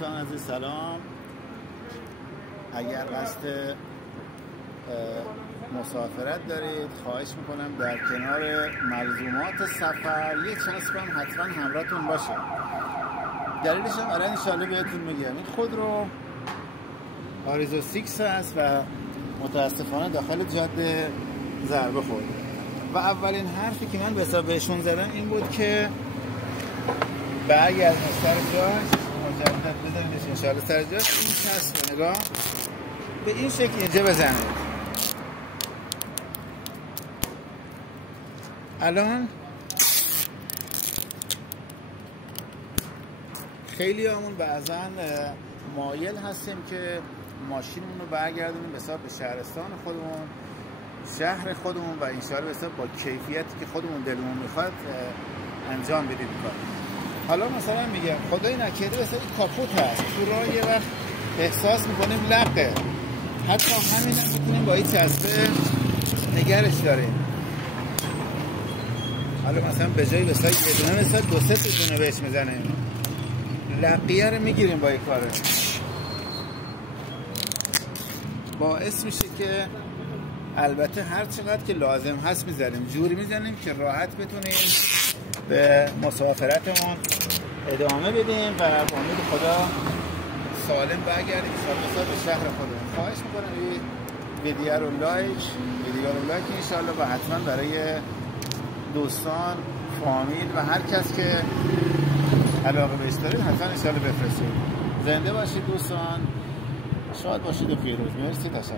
دوستان عزیز سلام. اگر قصد مسافرت دارید خواهش میکنم در کنار ملزومات سفر یک چسب هم حتما همراهتون باشه. دلیلش هم الان انشالله بهتون میگم. این خودرو آریزو 6 هست و متاسفانه داخل جاده ضربه خورد و اولین حرفی که من به حساب بهشون زدم این بود که برگردن سر جاش، مجدد بزنیدش انشالله سر جاش. این چسب نگاه به این شکل اینجا بزنید. الان خیلی همون بعضا مایل هستیم که ماشینمون رو برگردونیم به حساب شهرستان خودمون، شهر خودمون و انشالله به حساب با کیفیتی که خودمون دلمون میخواد انجام بدیم کار. حالا مثلا میگم خدای نکرده مثلا این کاپوت هست تو راه، یه وقت احساس میکنیم لقه، حتی همین هم میتونیم با این چسبه نگرش داریم. حالا مثلا به جای بسای یه دونه مثلا دو سه دونه بهش میزنیم، لقیه رو میگیریم با این کاره. باعث میشه که البته هر چقدر که لازم هست میزنیم، جوری میزنیم که راحت بتونیم به مسافرتمون ادامه بدیم و با امید خدا سالم برگردیم به شهر خودمون. خواهش میکنم این ویدیو رو لایک انشالله و حتما برای دوستان، فامیل و هر کس که علاقه بهش دارید حتما انشالله بفرستید. زنده باشید دوستان، شاد باشید و پیروز. مرسی، تشکر.